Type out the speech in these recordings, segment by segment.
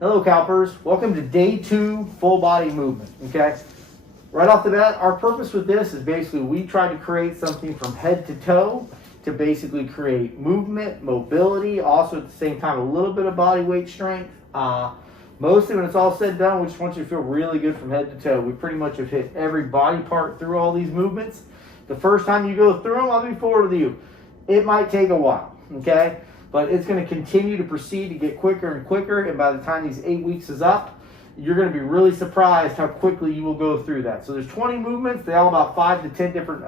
Hello CalPers, welcome to day 2 full body movement, okay? Right off the bat, our purpose with this is basically we try to create something from head to toe to basically create movement, mobility, also at the same time a little bit of body weight strength. Mostly when it's all said and done, we just want you to feel really good from head to toe. We pretty much have hit every body part through all these movements. The first time you go through them, I'll be forward with you. It might take a while, okay? But it's going to continue to proceed to get quicker and quicker, and by the time these 8 weeks is up, you're going to be really surprised how quickly you will go through that. So there's 20 movements. They're all about 5 to 10 different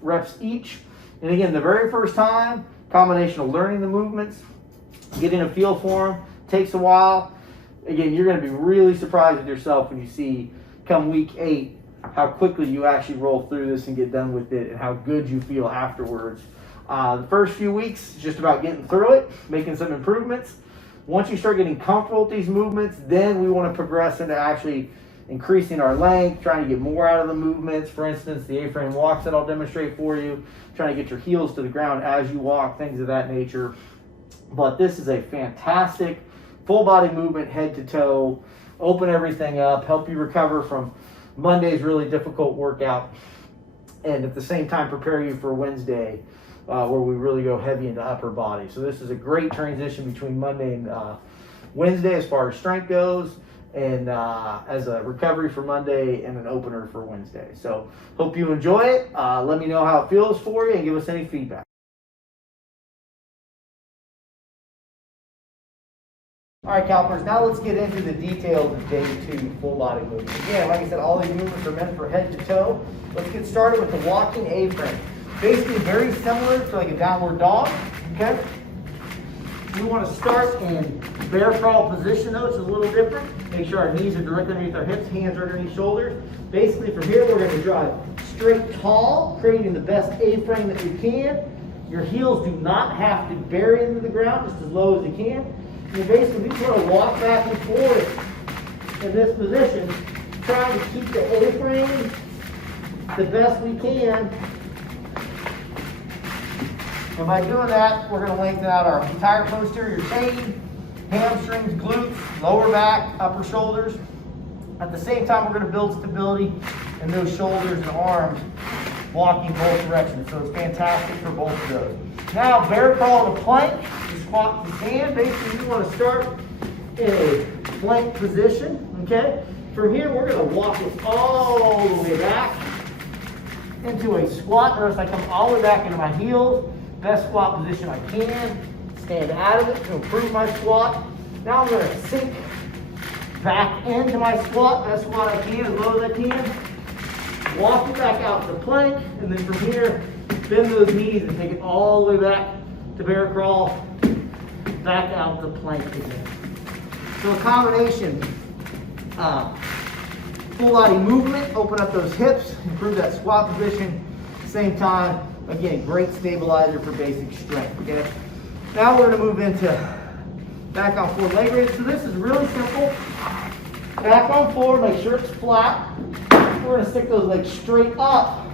reps each. And again, the very first time, combination of learning the movements, getting a feel for them, takes a while. Again, you're going to be really surprised with yourself when you see come week 8 how quickly you actually roll through this and get done with it and how good you feel afterwards. The first few weeks is just about getting through it, making some improvements. Once you start getting comfortable with these movements, then we want to progress into actually increasing our length, trying to get more out of the movements. For instance, the A-frame walks that I'll demonstrate for you, trying to get your heels to the ground as you walk, things of that nature. But this is a fantastic full body movement, head to toe, open everything up, help you recover from Monday's really difficult workout, and at the same time prepare you for Wednesday, where we really go heavy into upper body. So this is a great transition between Monday and Wednesday as far as strength goes, and as a recovery for Monday and an opener for Wednesday. So hope you enjoy it. Let me know how it feels for you and give us any feedback. All right, CalPers, now let's get into the details of day 2 full body movement. Again, like I said, all these movements are meant for head to toe. Let's get started with the walking A-frame. Basically very similar to like a downward dog, okay? We want to start in bear crawl position though, it's a little different. Make sure our knees are directly underneath our hips, hands are underneath shoulders. Basically from here, we're going to drive straight tall, creating the best A-frame that we can. Your heels do not have to bury into the ground, just as low as you can. And basically, we just want to walk back and forth in this position, trying to keep the A-frame the best we can. And by doing that, we're going to lengthen out our entire posterior chain, hamstrings, glutes, lower back, upper shoulders. At the same time, we're going to build stability in those shoulders and arms, walking both directions. So it's fantastic for both of those. Now, bear crawl to plank. Squat and stand. Basically, you want to start in a plank position, okay? From here, we're going to walk this all the way back into a squat. Notice I come all the way back into my heels. Best squat position I can. Stand out of it to improve my squat. Now I'm going to sink back into my squat. Best squat I can, as low as I can. Walk it back out to plank. And then from here, bend those knees and take it all the way back to bear crawl. Back out the plank again. So a combination, full body movement, open up those hips, improve that squat position. Same time, again, great stabilizer for basic strength, okay? Now we're gonna move into back on forward leg raise. So this is really simple. Back on forward, make sure it's flat. We're gonna stick those legs straight up.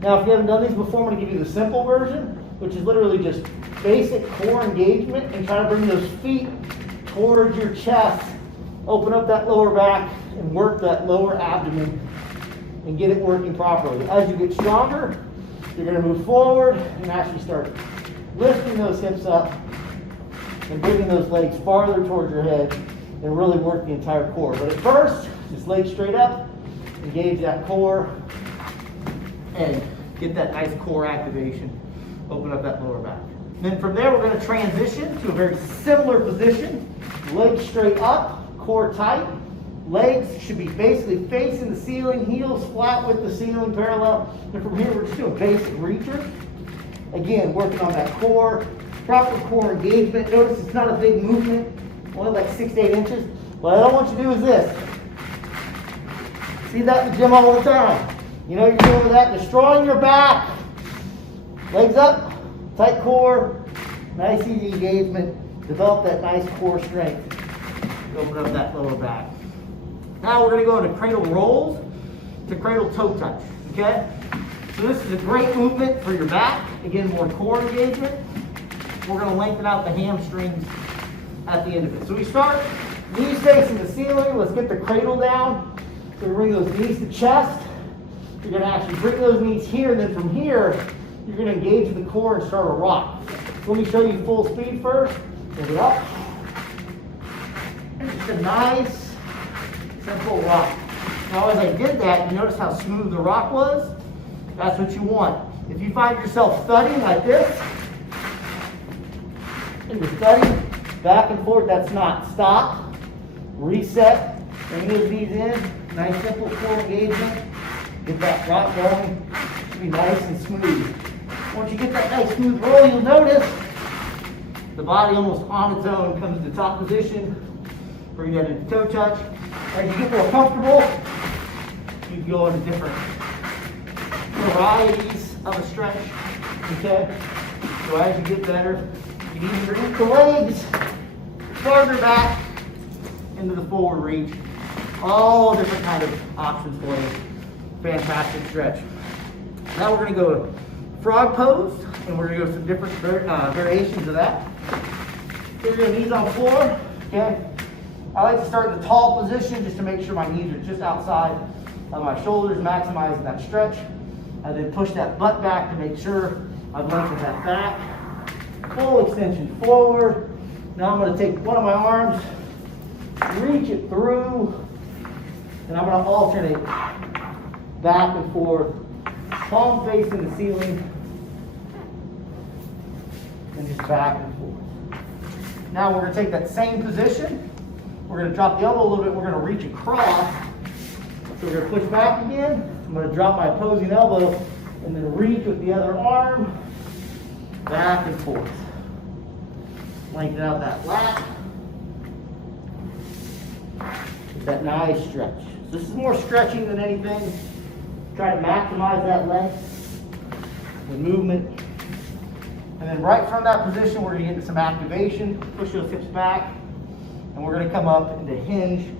Now if you haven't done these before, I'm gonna give you the simple version, which is literally just basic core engagement and try to bring those feet towards your chest. Open up that lower back and work that lower abdomen and get it working properly. As you get stronger, you're going to move forward and actually start lifting those hips up and bringing those legs farther towards your head and really work the entire core. But at first, just legs straight up, engage that core and get that nice core activation. Open up that lower back. Then from there, we're going to transition to a very similar position. Legs straight up, core tight. Legs should be basically facing the ceiling, heels flat with the ceiling parallel. And from here, we're just doing basic reacher. Again, working on that core, proper core engagement. Notice it's not a big movement, only like 6 to 8 inches. What I don't want you to do is this. See that in the gym all the time. You know you're doing that, destroying your back. Legs up. Tight core, nice easy engagement, develop that nice core strength. Open up that lower back. Now we're going to go into cradle rolls to cradle toe touch, okay? So this is a great movement for your back. Again, more core engagement. We're going to lengthen out the hamstrings at the end of it. So we start Knees facing the ceiling. Let's get the cradle down. So we bring those knees to chest. You're going to actually bring those knees here, and then from here, you're going to engage the core and start a rock. So let me show you full speed first. Hold it up. And just a nice, simple rock. Now as I did that, you notice how smooth the rock was? That's what you want. If you find yourself thudding like this, and you're thudding back and forth, that's not. Stop, reset, bring those knees in, nice simple core engagement, get that rock going, it'll be nice and smooth. Once you get that nice smooth roll, you'll notice the body almost on its own comes to top position. Bring that into toe touch. As you get more comfortable, you can go into different varieties of a stretch. Okay? So as you get better, you can even bring the legs farther back into the forward reach. All different kind of options for you. Fantastic stretch. Now we're going to go frog pose, and we're going to go some different variations of that. So you're going to knees on the floor. Okay? I like to start in the tall position just to make sure my knees are just outside of my shoulders, maximizing that stretch. And then push that butt back to make sure I've lengthened that back. Full extension forward. Now I'm going to take one of my arms, reach it through, and I'm going to alternate back and forth, palm facing the ceiling, and just back and forth. Now we're going to take that same position. We're going to drop the elbow a little bit. We're going to reach across. So we're going to push back again. I'm going to drop my opposing elbow and then reach with the other arm, back and forth. Lengthen out that lat. Get that nice stretch. So this is more stretching than anything. Try to maximize that length, the movement. And then right from that position, we're going to get into some activation. Push those hips back. And we're going to come up into hinge,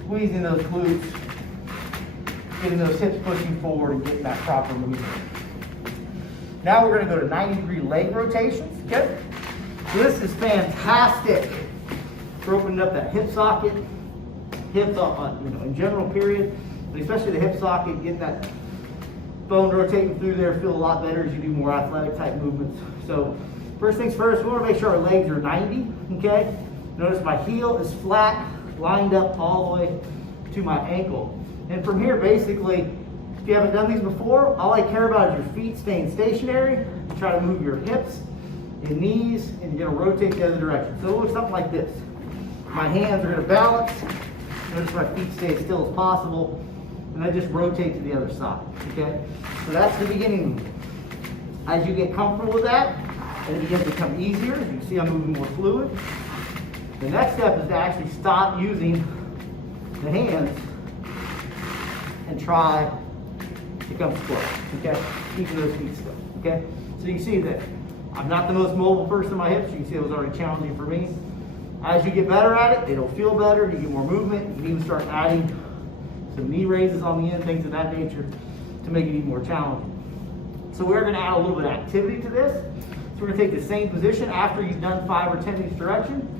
squeezing those glutes, getting those hips pushing forward and getting that proper movement. Now we're going to go to 90-degree leg rotations. Okay? So this is fantastic for opening up that hip socket, hips in general period, but especially the hip socket, getting that bone rotating through there, feel a lot better as you do more athletic type movements. So first things first, we want to make sure our legs are 90. Okay? Notice my heel is flat, lined up all the way to my ankle. And from here, basically, if you haven't done these before, all I care about is your feet staying stationary. You try to move your hips and knees, and you're going to rotate the other direction. So it looks something like this. My hands are going to balance. Notice my feet stay as still as possible. And I just rotate to the other side. Okay? So that's the beginning. As you get comfortable with that, and it begins to become easier, you can see I'm moving more fluid. The next step is to actually stop using the hands and try to come squat, okay? Keeping those feet still, okay? So you see that I'm not the most mobile person in my hips. You can see it was already challenging for me. As you get better at it, it'll feel better. You get more movement. You can even start adding some knee raises on the end, things of that nature, to make it even more challenging. So we're going to add a little bit of activity to this. So we're going to take the same position after you've done 5 or 10 in each direction.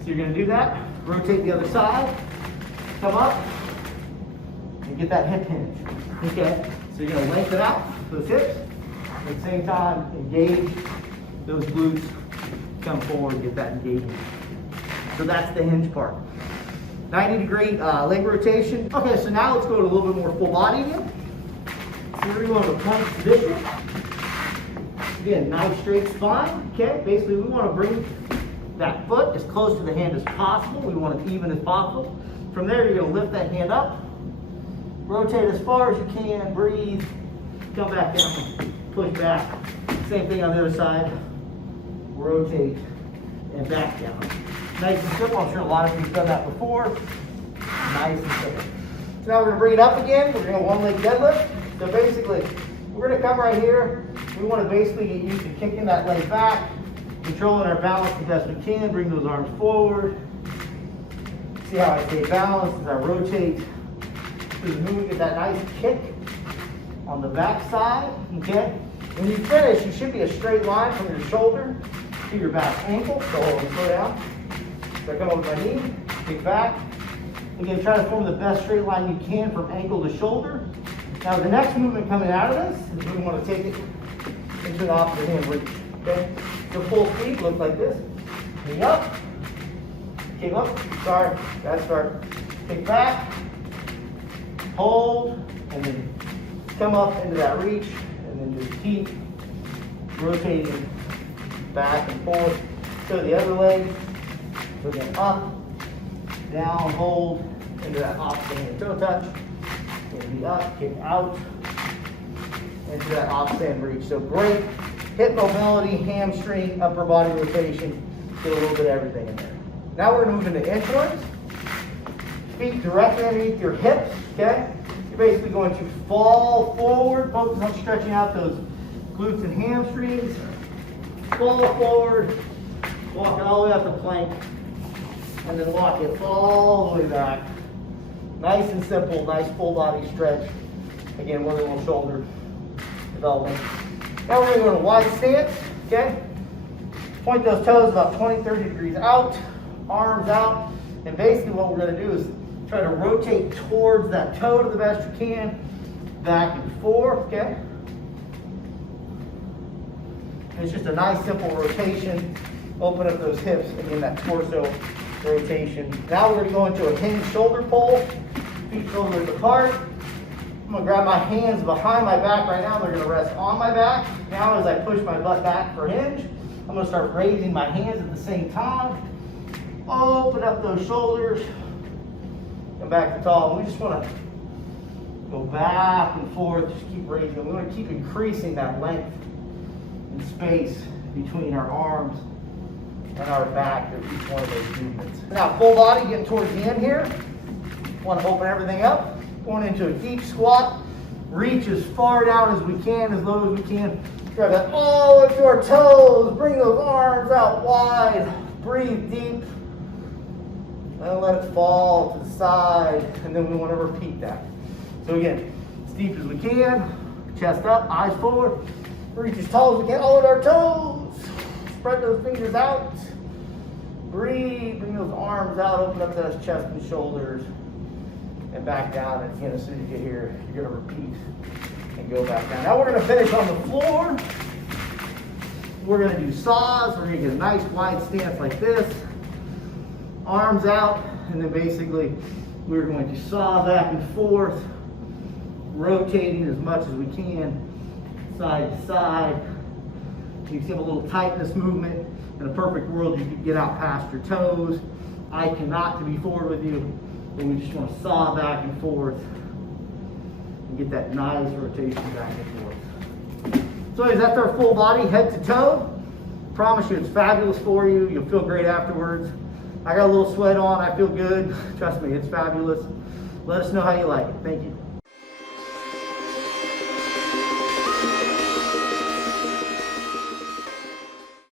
So you're going to do that, rotate the other side, come up, and get that hip hinge. Okay? So you're going to lengthen out those hips, at the same time engage those glutes, come forward and get that engagement. So that's the hinge part. 90-degree leg rotation. Okay, so now let's go to a little bit more full body again. So we're going to go to plank position. Again, nice straight spine. Okay, basically we want to bring that foot as close to the hand as possible. We want it even as possible. From there, you're going to lift that hand up, rotate as far as you can, breathe, come back down, push back. Same thing on the other side, rotate and back down. Nice and simple. I'm sure a lot of you have done that before. Nice and simple. So now we're going to bring it up again. We're going to go one leg deadlift. So basically, we're going to come right here. We want to basically get used to kicking that leg back, controlling our balance as best we can. Bring those arms forward. See how I stay balanced as I rotate through the movement. Get that nice kick on the back side. Okay? When you finish, you should be a straight line from your shoulder to your back ankle. So slow down. So I come over my knee, kick back. Again, try to form the best straight line you can from ankle to shoulder. Now the next movement coming out of this is we want to take it into the opposite hand reach. Okay? So full speed looks like this. Knee up. Kick up. Start. That's start. Kick back. Hold. And then come up into that reach. And then just keep rotating back and forth. So the other leg. So again, up, down, hold, into that opposite hand toe touch. Maybe up, kick out, into that opposite hand reach. So great hip mobility, hamstring, upper body rotation. Get a little bit of everything in there. Now we're going to move into inchworms. Feet directly underneath your hips, okay? You're basically going to fall forward, focus on stretching out those glutes and hamstrings. Fall forward, walk it all the way up the plank, and then walk it all the way back. Nice and simple, nice full body stretch. Again, with a little shoulder development. Now we're going to go to wide stance, okay? Point those toes about 20, 30 degrees out, arms out, and basically what we're going to do is try to rotate towards that toe to the best you can, back and forth, okay? And it's just a nice simple rotation. Open up those hips, again, that torso rotation. Now we're going to go into a hinged shoulder pull, feet shoulders apart. I'm going to grab my hands behind my back right now. They're going to rest on my back. Now as I push my butt back for hinge, I'm going to start raising my hands at the same time. Open up those shoulders. Come back to tall. We just want to go back and forth. Just keep raising. We want to keep increasing that length and space between our arms and our back of each one of those movements. Now full body, getting towards the end here. Want to open everything up. Going into a deep squat. Reach as far down as we can, as low as we can. Grab that all the way to our toes. Bring those arms out wide. Breathe deep. And let it fall to the side. And then we want to repeat that. So again, as deep as we can. Chest up, eyes forward. Reach as tall as we can. All of our toes. Spread those fingers out. Breathe. Bring those arms out. Open up those chest and shoulders. And back down. And again, as soon as you get here, you're going to repeat and go back down. Now we're going to finish on the floor. We're going to do saws. We're going to get a nice wide stance like this. Arms out. And then basically, we're going to saw back and forth. Rotating as much as we can. Side to side. You can see a little tightness movement. In a perfect world, you could get out past your toes. I cannot to be forward with you. But we just want to saw back and forth and get that nice rotation back and forth. So that's our full body, head to toe. Promise you it's fabulous for you. You'll feel great afterwards. I got a little sweat on. I feel good. Trust me, it's fabulous. Let us know how you like it. Thank you.